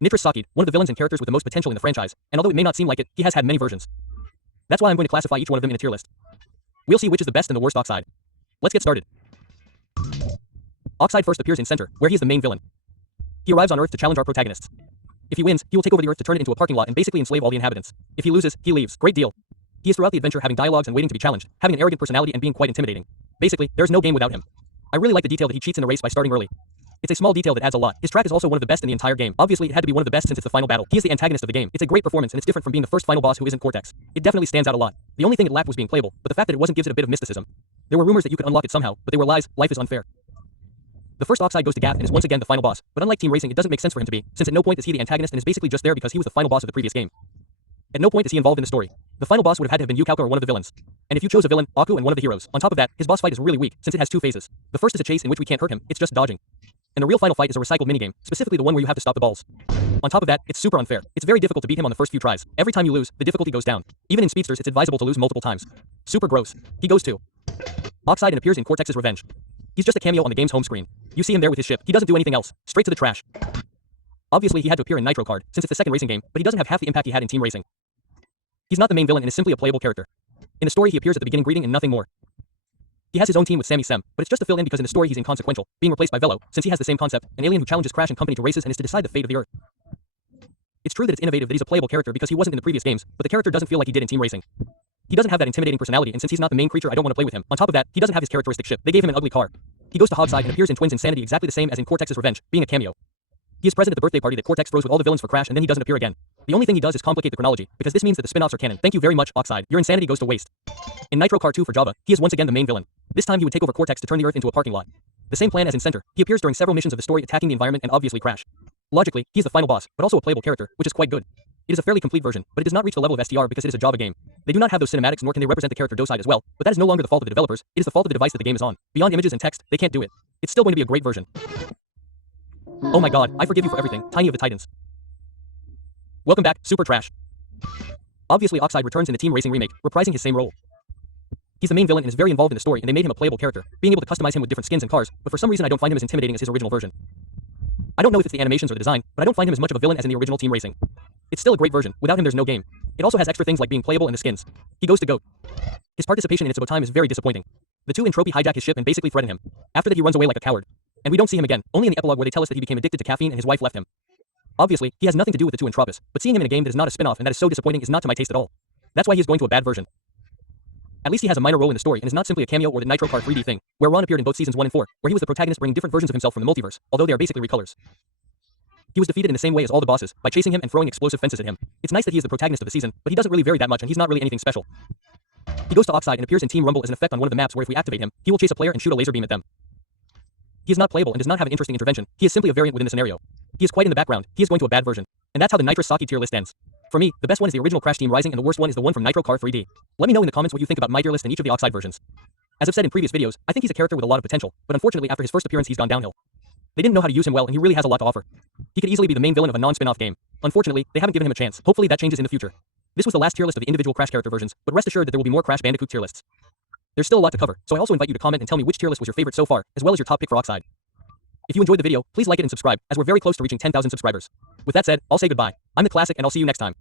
Nitrous Sakid, one of the villains and characters with the most potential in the franchise, and although it may not seem like it, he has had many versions. That's why I'm going to classify each one of them in a tier list. We'll see which is the best and the worst Oxide. Let's get started. Oxide first appears in Center, where he is the main villain. He arrives on Earth to challenge our protagonists. If he wins, he will take over the Earth to turn it into a parking lot and basically enslave all the inhabitants. If he loses, he leaves. Great deal. He is throughout the adventure having dialogues and waiting to be challenged, having an arrogant personality and being quite intimidating. Basically, there's no game without him. I really like the detail that he cheats in the race by starting early. It's a small detail that adds a lot. His track is also one of the best in the entire game. Obviously, it had to be one of the best since it's the final battle. He is the antagonist of the game. It's a great performance and it's different from being the first final boss who isn't Cortex. It definitely stands out a lot. The only thing it lacked was being playable, but the fact that it wasn't gives it a bit of mysticism. There were rumors that you could unlock it somehow, but they were lies. Life is unfair. The first Oxide goes to Gath and is once again the final boss, but unlike Team Racing, it doesn't make sense for him to be, since at no point is he the antagonist and is basically just there because he was the final boss of the previous game. At no point is he involved in the story. The final boss would have had to have been Yukauka or one of the villains. And if you chose a villain, Aku and one of the heroes. On top of that, his boss fight is really weak, since it has two phases. The first is a chase in which we can't hurt him, it's just dodging. And the real final fight is a recycled minigame, specifically the one where you have to stop the balls. On top of that, it's super unfair. It's very difficult to beat him on the first few tries. Every time you lose, the difficulty goes down. Even in speedsters, it's advisable to lose multiple times. Super gross. He goes to Oxide and appears in Cortex's Revenge. He's just a cameo on the game's home screen. You see him there with his ship. He doesn't do anything else. Straight to the trash. Obviously, he had to appear in Nitro Card, since it's the second racing game, but he doesn't have half the impact he had in Team Racing. He's not the main villain and is simply a playable character. In the story, he appears at the beginning greeting and nothing more. He has his own team with Sammy Sem, but it's just to fill in because in the story he's inconsequential, being replaced by Velo, since he has the same concept, an alien who challenges Crash and company to races and is to decide the fate of the Earth. It's true that it's innovative that he's a playable character because he wasn't in the previous games, but the character doesn't feel like he did in Team Racing. He doesn't have that intimidating personality, and since he's not the main creature, I don't want to play with him. On top of that, he doesn't have his characteristic ship. They gave him an ugly car. He goes to Hogside and appears in Twins Insanity exactly the same as in Cortex's Revenge, being a cameo. He is present at the birthday party that Cortex throws with all the villains for Crash and then he doesn't appear again. The only thing he does is complicate the chronology, because this means that the spin-offs are canon. Thank you very much, Oxide. Your insanity goes to waste. In Nitro Car 2 for Java, he is once again the main villain. This time he would take over Cortex to turn the Earth into a parking lot. The same plan as in Center. He appears during several missions of the story attacking the environment and obviously Crash. Logically, he's the final boss, but also a playable character, which is quite good. It is a fairly complete version, but it does not reach the level of STR because it is a Java game. They do not have those cinematics nor can they represent the character docide as well, but that is no longer the fault of the developers, it is the fault of the device that the game is on. Beyond images and text, they can't do it. It's still going to be a great version. Oh my god, I forgive you for everything, Tiny of the Titans. Welcome back, Super Trash. Obviously Oxide returns in the Team Racing remake, reprising his same role. He's the main villain and is very involved in the story and they made him a playable character, being able to customize him with different skins and cars, but for some reason I don't find him as intimidating as his original version. I don't know if it's the animations or the design, but I don't find him as much of a villain as in the original Team Racing. It's still a great version, without him there's no game. It also has extra things like being playable and the skins. He goes to GOAT. His participation in It's About Time is very disappointing. The two in Tropy hijack his ship and basically threaten him. After that he runs away like a coward. And we don't see him again, only in the epilogue where they tell us that he became addicted to caffeine and his wife left him. Obviously, he has nothing to do with the two Entropis, but seeing him in a game that is not a spin-off and that is so disappointing is not to my taste at all. That's why he is going to a bad version. At least he has a minor role in the story and is not simply a cameo or the Nitro Car 3D thing, where Ron appeared in both seasons 1 and 4, where he was the protagonist bringing different versions of himself from the multiverse, although they are basically recolors. He was defeated in the same way as all the bosses, by chasing him and throwing explosive fences at him. It's nice that he is the protagonist of the season, but he doesn't really vary that much and he's not really anything special. He goes to Oxide and appears in Team Rumble as an effect on one of the maps where if we activate him, he will chase a player and shoot a laser beam at them. He is not playable and does not have an interesting intervention, he is simply a variant within the scenario. He is quite in the background, he is going to a bad version. And that's how the Nitrous Sakid tier list ends. For me, the best one is the original Crash Team Rising and the worst one is the one from Nitro Car 3D. Let me know in the comments what you think about my tier list and each of the Oxide versions. As I've said in previous videos, I think he's a character with a lot of potential, but unfortunately after his first appearance he's gone downhill. They didn't know how to use him well and he really has a lot to offer. He could easily be the main villain of a non-spin-off game. Unfortunately, they haven't given him a chance. Hopefully that changes in the future. This was the last tier list of the individual Crash character versions, but rest assured that there will be more Crash Bandicoot tier lists. There's still a lot to cover, so I also invite you to comment and tell me which tier list was your favorite so far, as well as your top pick for Oxide. If you enjoyed the video, please like it and subscribe, as we're very close to reaching 10,000 subscribers. With that said, I'll say goodbye. I'm the Classic and I'll see you next time.